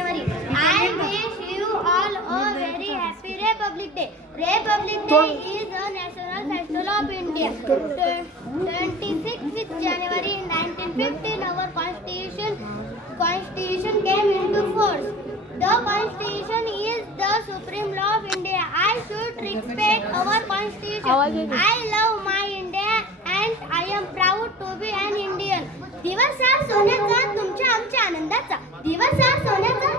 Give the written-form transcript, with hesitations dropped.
January. I wish you all a very happy Republic Day. Republic Day is a national festival of India. 26th January 1915, our Constitution came into force. The Constitution is the supreme law of India. I should respect our Constitution. I love my India and I am proud to be an Indian. दिवस हा सोन्याचा, तुमच्या आमच्या आनंदाचा. दिवस हा सोन्याचा,